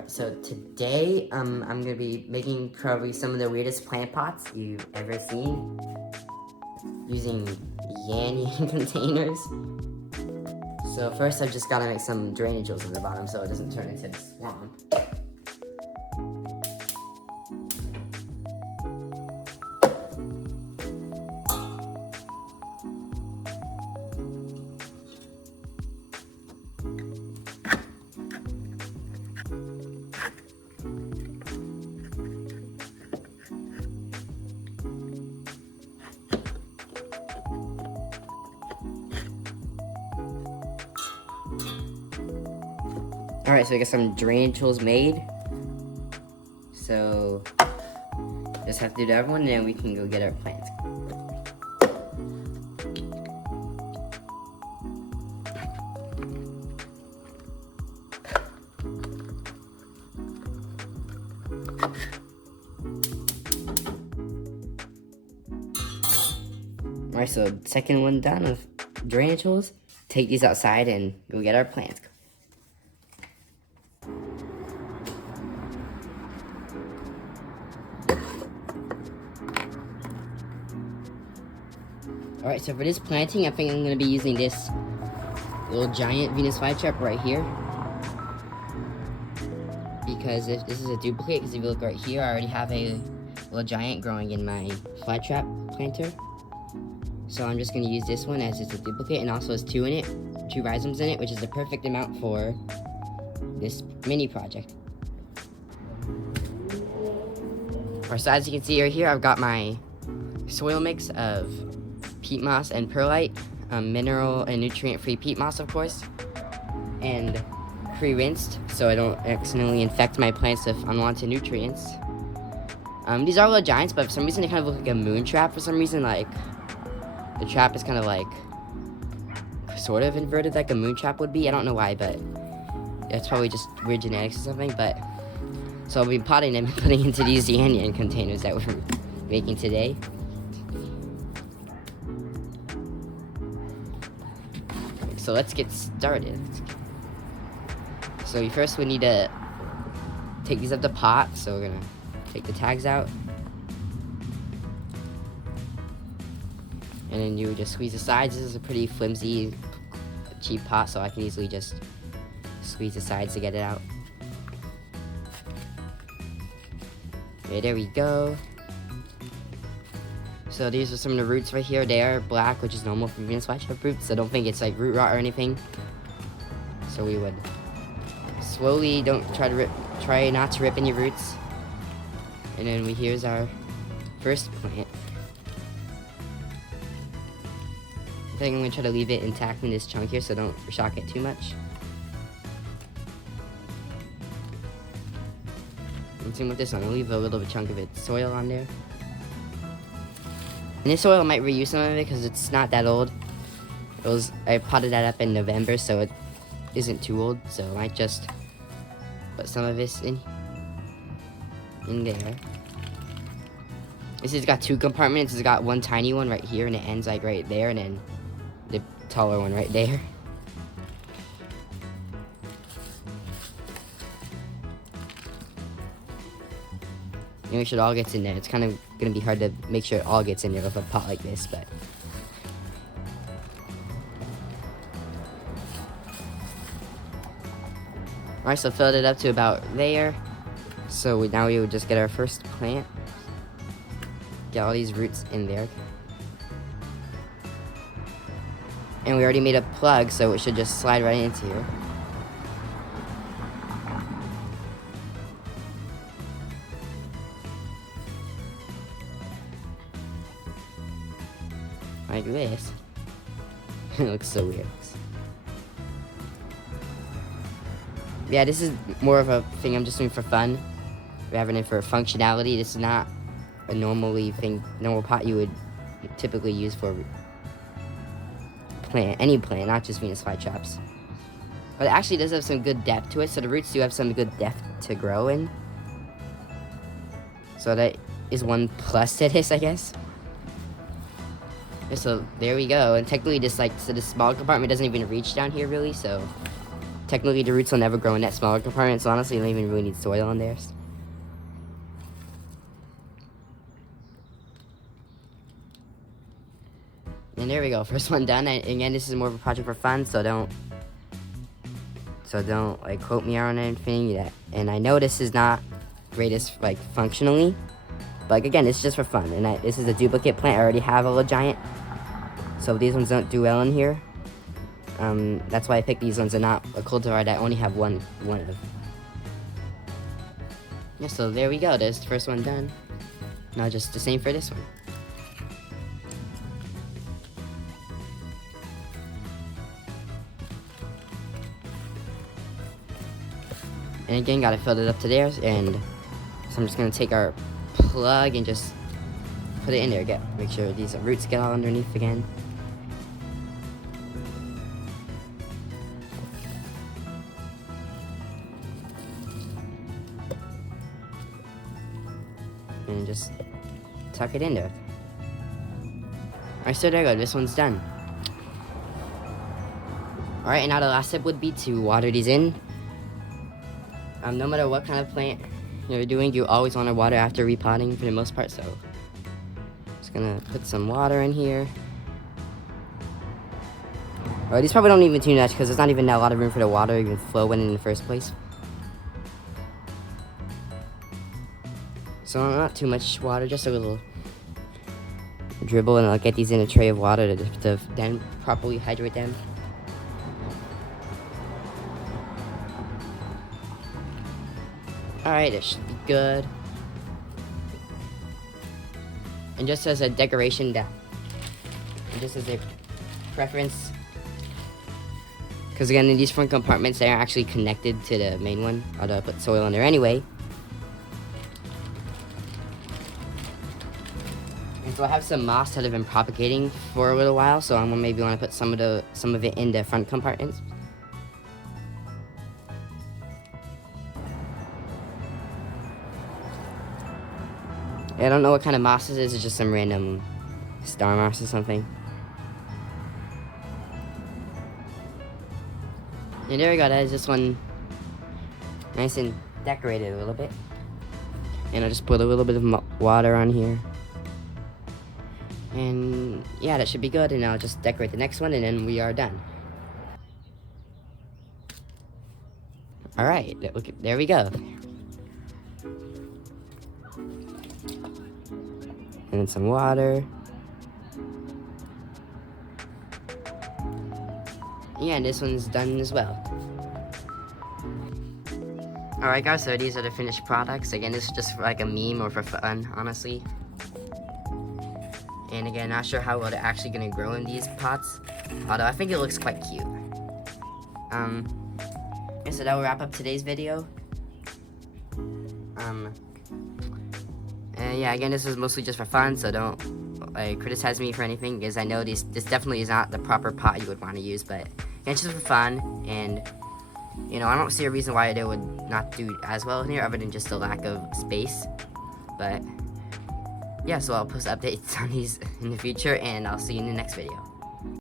Alright, so today I'm gonna be making probably some of the weirdest plant pots you've ever seen using Yan containers. So first I've just gotta make some drainage holes in the bottom so it doesn't turn into a swamp. Alright, so I got some drainage holes made. So, just have to do that one and then we can go get our plants. Alright, so second one done of drainage holes. Take these outside and go get our plants. Alright, so for this planting, I think I'm going to be using this little giant Venus Flytrap right here. Because if this is a duplicate, because if you look right here, I already have a little giant growing in my Flytrap planter. So I'm just going to use this one as it's a duplicate, and also has two rhizomes in it, which is the perfect amount for this mini project. Alright, so as you can see right here, I've got my soil mix of peat moss and perlite, mineral and nutrient-free peat moss, of course, and pre-rinsed so I don't accidentally infect my plants with unwanted nutrients. These are little giants, but for some reason they kind of look like a moon trap. For some reason, like the trap is kind of like sort of inverted like a moon trap would be. I don't know why, but it's probably just weird genetics or something. But so I'll be potting them and putting into these Yan containers that we're making today. So let's get started. So first we need to take these out the pot. So we're gonna take the tags out. And then you just squeeze the sides. This is a pretty flimsy, cheap pot, so I can easily just squeeze the sides to get it out. Okay, there we go. So these are some of the roots right here. They are black, which is normal for Venus Flytrap roots. So don't think it's like root rot or anything. So we would slowly, try not to rip any roots. And then here's our first plant. I think I'm gonna try to leave it intact in this chunk here, so don't shock it too much. And same with this one, I'll leave a little chunk of its soil on there. And this soil I might reuse some of it because it's not that old. I potted that up in November, so it isn't too old. So I might just put some of this in there. This has got two compartments. It's got one tiny one right here, and it ends like right there, and then the taller one right there. Make sure it all gets in there. It's kind of gonna be hard to make sure it all gets in there with a pot like this, but alright, so filled it up to about there. So now we would just get our first plant. Get all these roots in there. And we already made a plug, so it should just slide right into here. Like this. It looks so weird. Yeah, this is more of a thing I'm just doing for fun rather than for functionality. This is not a normal pot you would typically use for any plant, not just Venus Flytraps. But it actually does have some good depth to it, so the roots do have some good depth to grow in. So that is one plus to this, I guess. So there we go, and technically this small compartment doesn't even reach down here really, so technically the roots will never grow in that smaller compartment, so honestly you don't even really need soil in there. And there we go, first one done. Again, this is more of a project for fun, so don't like quote me on anything yet. And I know this is not greatest like functionally, but like, again, it's just for fun. And this is a duplicate plant. I already have a little giant, so these ones don't do well in here. That's why I picked these ones and not a cultivar that only have one of. Yeah, so there we go. There's the first one done. Now just the same for this one. And again, gotta fill it up to there, and so I'm just gonna take our plug and just put it in there. Make sure these roots get all underneath again. And just tuck it in there. Alright, so there you go, this one's done. Alright, and now the last step would be to water these in. No matter what kind of plant you're doing, you always want to water after repotting for the most part, so just gonna put some water in here. Alright, these probably don't even too much because there's not even a lot of room for the water to even flow in the first place. So not too much water, just a little dribble, and I'll get these in a tray of water to then properly hydrate them. Alright, it should be good. And just as a decoration, just as a preference, because again, in these front compartments, they are actually connected to the main one, although I put soil in there anyway. And so I have some moss that have been propagating for a little while, so I'm gonna maybe want to put some of it in the front compartments. I don't know what kind of moss this is. It's just some random star moss or something. And there we go. That is this one nice and decorated a little bit. And I'll just put a little bit of water on here. And yeah, that should be good. And I'll just decorate the next one, and then we are done. Alright, there we go. And then some water. Yeah, and this one's done as well. Alright guys, so these are the finished products. Again, this is just for like a meme or for fun, honestly. And again, not sure how well they're actually gonna grow in these pots, although I think it looks quite cute. And so that will wrap up today's video. And yeah, again, this is mostly just for fun, so don't criticize me for anything, because I know this definitely is not the proper pot you would want to use, but again, it's just for fun, and you know, I don't see a reason why they would not do as well in here, other than just a lack of space. But yeah, so I'll post updates on these in the future, and I'll see you in the next video.